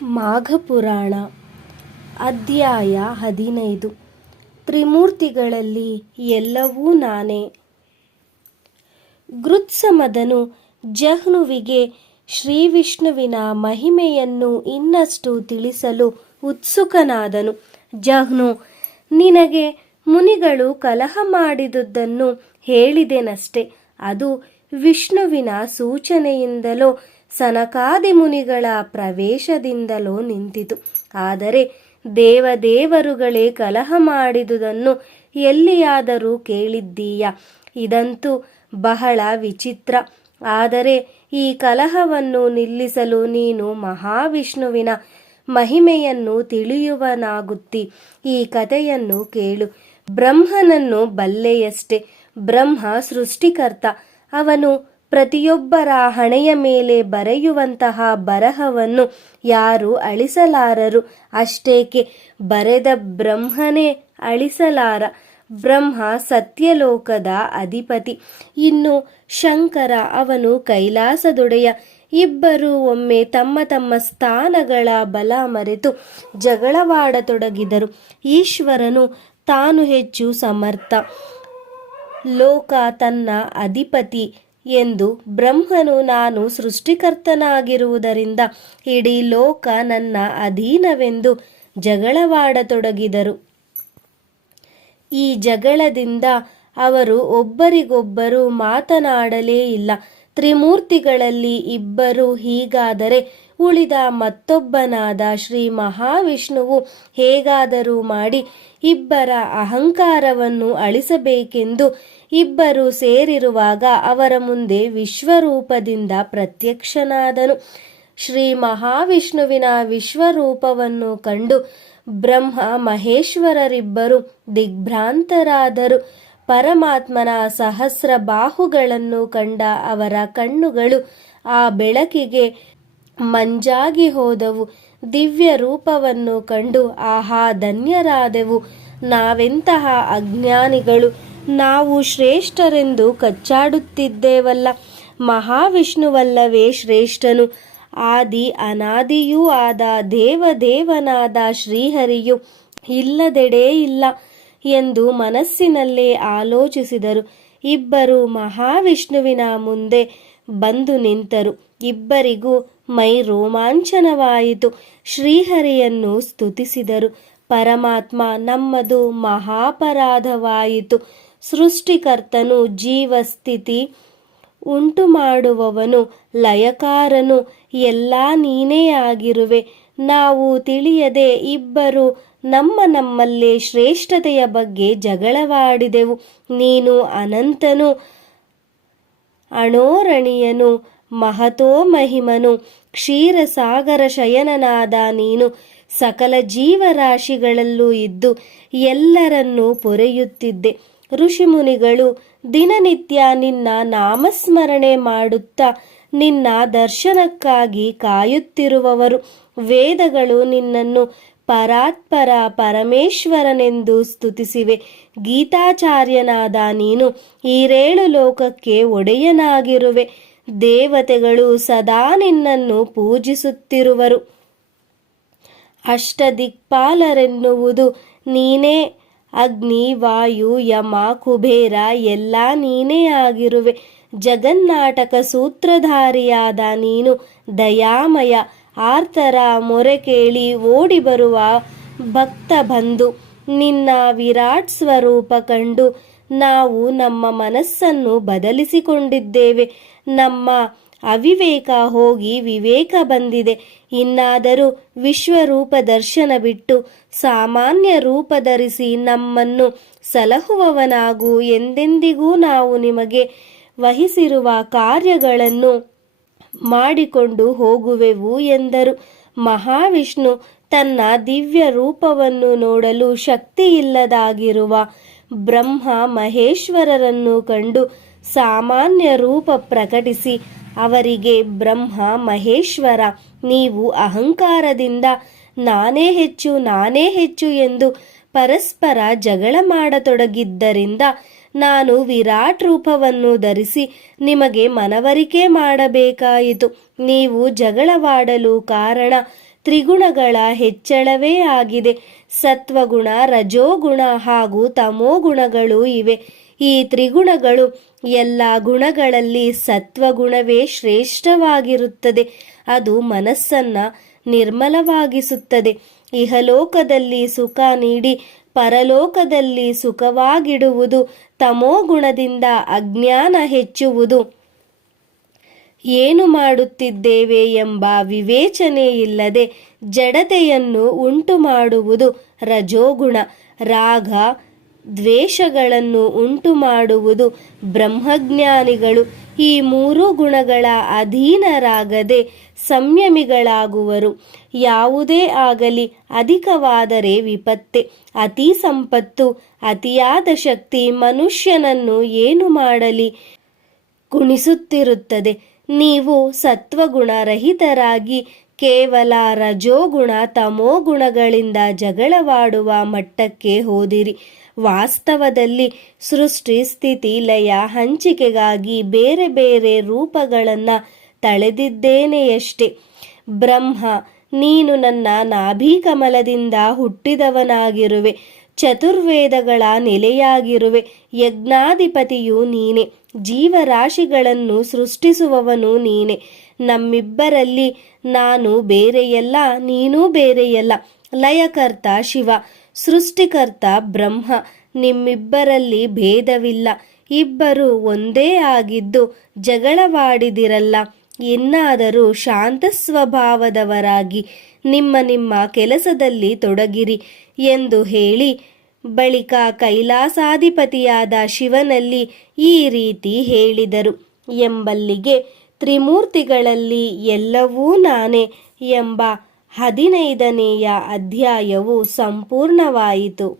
ಮಾಘಪುರಾಣ ಅಧ್ಯಾಯ 15 ತ್ರಿಮೂರ್ತಿಗಳಲ್ಲಿ ಎಲ್ಲವೂ ನಾನೇ. ಗೃತ್ಸಮದನು ಜಹ್ನುವಿಗೆ ಶ್ರೀವಿಷ್ಣುವಿನ ಮಹಿಮೆಯನ್ನು ಇನ್ನಷ್ಟು ತಿಳಿಸಲು ಉತ್ಸುಕನಾದನು. ಜಹ್ನು, ನಿನಗೆ ಮುನಿಗಳು ಕಲಹ ಮಾಡಿದುದನ್ನು ಹೇಳಿದೆನಷ್ಟೆ. ಅದು ವಿಷ್ಣುವಿನ ಸೂಚನೆಯಿಂದಲೋ ಸನಕಾದಿ ಮುನಿಗಳ ಪ್ರವೇಶದಿಂದಲೋ ನಿಂತಿತು. ಆದರೆ ದೇವದೇವರುಗಳೇ ಕಲಹ ಮಾಡಿದುದನ್ನು ಎಲ್ಲಿಯಾದರೂ ಕೇಳಿದ್ದೀಯಾ? ಇದಂತೂ ಬಹಳ ವಿಚಿತ್ರ. ಆದರೆ ಈ ಕಲಹವನ್ನು ನಿಲ್ಲಿಸಲು ನೀನು ಮಹಾವಿಷ್ಣುವಿನ ಮಹಿಮೆಯನ್ನು ತಿಳಿಯುವನಾಗುತ್ತಿ. ಈ ಕಥೆಯನ್ನು ಕೇಳು. ಬ್ರಹ್ಮನನ್ನು ಬಲ್ಲೆಯಷ್ಟೆ. ಬ್ರಹ್ಮ ಸೃಷ್ಟಿಕರ್ತ. ಅವನು ಪ್ರತಿಯೊಬ್ಬರ ಹಣೆಯ ಮೇಲೆ ಬರೆಯುವಂತಹ ಬರಹವನ್ನು ಯಾರೂ ಅಳಿಸಲಾರರು. ಅಷ್ಟೇಕೆ, ಬರೆದ ಬ್ರಹ್ಮನೇ ಅಳಿಸಲಾರ. ಬ್ರಹ್ಮ ಸತ್ಯಲೋಕದ ಅಧಿಪತಿ. ಇನ್ನು ಶಂಕರ, ಅವನು ಕೈಲಾಸದೊಡೆಯ. ಇಬ್ಬರೂ ಒಮ್ಮೆ ತಮ್ಮ ತಮ್ಮ ಸ್ಥಾನಗಳ ಬಲ ಮರೆತು ಜಗಳವಾಡತೊಡಗಿದರು. ಈಶ್ವರನು ತಾನು ಹೆಚ್ಚು ಸಮರ್ಥ, ಲೋಕ ತನ್ನ ಅಧಿಪತಿ ಎಂದು, ಬ್ರಹ್ಮನು ನಾನು ಸೃಷ್ಟಿಕರ್ತನಾಗಿರುವುದರಿಂದ ಇಡೀ ಲೋಕ ನನ್ನ ಅಧೀನವೆಂದು ಜಗಳವಾಡತೊಡಗಿದರು. ಈ ಜಗಳದಿಂದ ಅವರು ಒಬ್ಬರಿಗೊಬ್ಬರು ಮಾತನಾಡಲೇ ಇಲ್ಲ. ತ್ರಿಮೂರ್ತಿಗಳಲ್ಲಿ ಇಬ್ಬರು ಹೀಗಾದರೆ ಉಳಿದ ಮತ್ತೊಬ್ಬನಾದ ಶ್ರೀ ಮಹಾವಿಷ್ಣುವು ಹೇಗಾದರೂ ಮಾಡಿ ಇಬ್ಬರ ಅಹಂಕಾರವನ್ನು ಅಳಿಸಬೇಕೆಂದು ಇಬ್ಬರು ಸೇರಿರುವಾಗ ಅವರ ಮುಂದೆ ವಿಶ್ವರೂಪದಿಂದ ಪ್ರತ್ಯಕ್ಷನಾದನು. ಶ್ರೀ ಮಹಾವಿಷ್ಣುವಿನ ವಿಶ್ವರೂಪವನ್ನು ಕಂಡು ಬ್ರಹ್ಮ ಮಹೇಶ್ವರರಿಬ್ಬರು ದಿಗ್ಭ್ರಾಂತರಾದರು. ಪರಮಾತ್ಮನ ಸಹಸ್ರ ಬಾಹುಗಳನ್ನು ಕಂಡ ಅವರ ಕಣ್ಣುಗಳು ಆ ಬೆಳಕಿಗೆ ಮಂಜಾಗಿ ಹೋದವು. ದಿವ್ಯ ರೂಪವನ್ನು ಕಂಡು ಆಹಾ ಧನ್ಯರಾದೆವು, ನಾವೆಂತಹ ಅಜ್ಞಾನಿಗಳು, ನಾವು ಶ್ರೇಷ್ಠರೆಂದು ಕಚ್ಚಾಡುತ್ತಿದ್ದೇವಲ್ಲ. ಮಹಾವಿಷ್ಣುವಲ್ಲವೇ ಶ್ರೇಷ್ಠನು. ಆದಿ ಅನಾದಿಯೂ ಆದ ದೇವದೇವನಾದ ಶ್ರೀಹರಿಯು ಇಲ್ಲದೆಡೇ ಇಲ್ಲ ಎಂದು ಮನಸ್ಸಿನಲ್ಲೇ ಆಲೋಚಿಸಿದರು. ಇಬ್ಬರು ಮಹಾವಿಷ್ಣುವಿನ ಮುಂದೆ ಬಂದು ನಿಂತರು. ಇಬ್ಬರಿಗೂ ಮೈ ರೋಮಾಂಚನವಾಯಿತು. ಶ್ರೀಹರಿಯನ್ನು ಸ್ತುತಿಸಿದರು. ಪರಮಾತ್ಮ, ನಮ್ಮದು ಮಹಾಪರಾಧವಾಯಿತು. ಸೃಷ್ಟಿಕರ್ತನು, ಜೀವಸ್ಥಿತಿ ಉಂಟು ಮಾಡುವವನು, ಲಯಕಾರನು, ಎಲ್ಲ ನೀನೇ ಆಗಿರುವೆ. ನಾವು ತಿಳಿಯದೆ ಇಬ್ಬರು ನಮ್ಮಲ್ಲೇ ಶ್ರೇಷ್ಠತೆಯ ಬಗ್ಗೆ ಜಗಳವಾಡಿದೆವು. ನೀನು ಅನಂತನು, ಅಣೋರಣೀಯನು, ಮಹತೋ ಮಹಿಮನು, ಕ್ಷೀರಸಾಗರ ಶಯನನಾದ ನೀನು ಸಕಲ ಜೀವರಾಶಿಗಳಲ್ಲೂ ಇದ್ದು ಎಲ್ಲರನ್ನೂ ಪೊರೆಯುತ್ತಿದ್ದೆ. ಋಷಿಮುನಿಗಳು ದಿನನಿತ್ಯ ನಿನ್ನ ನಾಮಸ್ಮರಣೆ ಮಾಡುತ್ತಾ ನಿನ್ನ ದರ್ಶನಕ್ಕಾಗಿ ಕಾಯುತ್ತಿರುವವರು. ವೇದಗಳು ನಿನ್ನನ್ನು ಪರಾತ್ಪರ ಪರಮೇಶ್ವರನೆಂದು ಸ್ತುತಿಸಿವೆ. ಗೀತಾಚಾರ್ಯನಾದ ನೀನು ಈರೇಳು ಲೋಕಕ್ಕೆ ಒಡೆಯನಾಗಿರುವೆ. ದೇವತೆಗಳು ಸದಾ ನಿನ್ನನ್ನು ಪೂಜಿಸುತ್ತಿರುವರು. ಅಷ್ಟದಿಕ್ಪಾಲರೆನ್ನುವುದು ನೀನೇ. ಅಗ್ನಿ, ವಾಯು, ಯಮ, ಕುಬೇರ ಎಲ್ಲ ನೀನೇ ಆಗಿರುವೆ. ಜಗನ್ನಾಟಕ ಸೂತ್ರಧಾರಿಯಾದ ನೀನು ದಯಾಮಯ. ಆರ್ತರ ಮೊರೆ ಕೇಳಿ ಓಡಿ ಬರುವ ಭಕ್ತ ಬಂಧು. ನಿನ್ನ ವಿರಾಟ್ ಸ್ವರೂಪ ಕಂಡು ನಾವು ನಮ್ಮ ಮನಸ್ಸನ್ನು ಬದಲಿಸಿಕೊಂಡಿದ್ದೇವೆ. ನಮ್ಮ ಅವಿವೇಕ ಹೋಗಿ ವಿವೇಕ ಬಂದಿದೆ. ಇನ್ನಾದರೂ ವಿಶ್ವರೂಪ ದರ್ಶನ ಬಿಟ್ಟು ಸಾಮಾನ್ಯ ರೂಪ ಧರಿಸಿ ನಮ್ಮನ್ನು ಸಲಹುವವನಾಗು. ಎಂದೆಂದಿಗೂ ನಾವು ನಿಮಗೆ ವಹಿಸಿರುವ ಕಾರ್ಯಗಳನ್ನು ಮಾಡಿಕೊಂಡು ಹೋಗುವೆವು ಎಂದರು. ಮಹಾವಿಷ್ಣು ತನ್ನ ದಿವ್ಯ ರೂಪವನ್ನು ನೋಡಲು ಶಕ್ತಿಯಿಲ್ಲದಾಗಿರುವ ಬ್ರಹ್ಮ ಮಹೇಶ್ವರರನ್ನು ಕಂಡು ಸಾಮಾನ್ಯ ರೂಪ ಪ್ರಕಟಿಸಿ ಅವರಿಗೆ, ಬ್ರಹ್ಮ ಮಹೇಶ್ವರ, ನೀವು ಅಹಂಕಾರದಿಂದ ನಾನೇ ಹೆಚ್ಚು ಎಂದು ಪರಸ್ಪರ ಜಗಳ ಮಾಡತೊಡಗಿದ್ದರಿಂದ ನಾನು ವಿರಾಟ್ ರೂಪವನ್ನು ಧರಿಸಿ ನಿಮಗೆ ಮನವರಿಕೆ ಮಾಡಬೇಕಾಯಿತು. ನೀವು ಜಗಳವಾಡಲು ಕಾರಣ ತ್ರಿಗುಣಗಳ ಹೆಚ್ಚಳವೇ ಆಗಿದೆ. ಸತ್ವಗುಣ, ರಜೋಗುಣ ಹಾಗೂ ತಮೋಗುಣಗಳು ಇವೆ. ಈ ತ್ರಿಗುಣಗಳು ಎಲ್ಲ ಗುಣಗಳಲ್ಲಿ ಸತ್ವಗುಣವೇ ಶ್ರೇಷ್ಠವಾಗಿರುತ್ತದೆ. ಅದು ಮನಸ್ಸನ್ನ ನಿರ್ಮಲವಾಗಿಸುತ್ತದೆ. ಇಹಲೋಕದಲ್ಲಿ ಸುಖ ನೀಡಿ ಪರಲೋಕದಲ್ಲಿ ಸುಖವಾಗಿಡುವುದು. ತಮೋಗುಣದಿಂದ ಅಜ್ಞಾನ ಹೆಚ್ಚುವುದು. ಏನು ಮಾಡುತ್ತಿದ್ದೇವೆ ಎಂಬ ವಿವೇಚನೆ ಇಲ್ಲದೆ ಜಡತೆಯನ್ನು ಉಂಟು ಮಾಡುವುದು ರಜೋಗುಣ. ರಾಗ ದ್ವೇಷಗಳನ್ನು ಉಂಟು ಮಾಡುವುದು ಬ್ರಹ್ಮಜ್ಞಾನಿಗಳು. ಈ ಮೂರು ಗುಣಗಳ ಅಧೀನರಾಗದೆ ಸಂಯಮಿಗಳಾಗುವರು. ಯಾವುದೇ ಆಗಲಿ ಅಧಿಕವಾದರೆ ವಿಪತ್ತೆ. ಅತಿ ಸಂಪತ್ತು, ಅತಿಯಾದ ಶಕ್ತಿ ಮನುಷ್ಯನನ್ನು ಏನು ಮಾಡಲಿ ಕುಣಿಸುತ್ತಿರುತ್ತದೆ. ನೀವು ಸತ್ವಗುಣ ರಹಿತರಾಗಿ ಕೇವಲ ರಜೋಗುಣ ತಮೋಗುಣಗಳಿಂದ ಜಗಳವಾಡುವ ಮಟ್ಟಕ್ಕೆ ಹೋದಿರಿ. ವಾಸ್ತವದಲ್ಲಿ ಸೃಷ್ಟಿ ಸ್ಥಿತಿ ಲಯ ಹಂಚಿಕೆಗಾಗಿ ಬೇರೆ ಬೇರೆ ರೂಪಗಳನ್ನು ತಳೆದಿದ್ದೇನೆಯಷ್ಟೇ. ಬ್ರಹ್ಮ, ನೀನು ನನ್ನ ನಾಭಿಕಮಲದಿಂದ ಹುಟ್ಟಿದವನಾಗಿರುವೆ. ಚತುರ್ವೇದಗಳ ನೆಲೆಯಾಗಿರುವೆ. ಯಜ್ಞಾಧಿಪತಿಯು ನೀನೆ. ಜೀವರಾಶಿಗಳನ್ನು ಸೃಷ್ಟಿಸುವವನು ನೀನೆ. ನಮ್ಮಿಬ್ಬರಲ್ಲಿ ನಾನು ಬೇರೆಯಲ್ಲ, ನೀನೂ ಬೇರೆಯಲ್ಲ. ಲಯಕರ್ತ ಶಿವ, ಸೃಷ್ಟಿಕರ್ತ ಬ್ರಹ್ಮ. ನಿಮ್ಮಿಬ್ಬರಲ್ಲಿ ಭೇದವಿಲ್ಲ. ಇಬ್ಬರು ಒಂದೇ ಆಗಿದ್ದು ಜಗಳವಾಡಿದಿರಲ್ಲ. ಇನ್ನಾದರೂ ಶಾಂತ ಸ್ವಭಾವದವರಾಗಿ ನಿಮ್ಮ ನಿಮ್ಮ ಕೆಲಸದಲ್ಲಿ ತೊಡಗಿರಿ ಎಂದು ಹೇಳಿ ಬಳಿಕ ಕೈಲಾಸಾಧಿಪತಿಯಾದ ಶಿವನಲ್ಲಿ ಈ ರೀತಿ ಹೇಳಿದರು. ಎಂಬಲ್ಲಿಗೆ ತ್ರಿಮೂರ್ತಿಗಳಲ್ಲಿ ಎಲ್ಲವೂ ನಾನೇ ಎಂಬ 15ನೆಯ ಅಧ್ಯಾಯವು ಸಂಪೂರ್ಣವಾಯಿತು.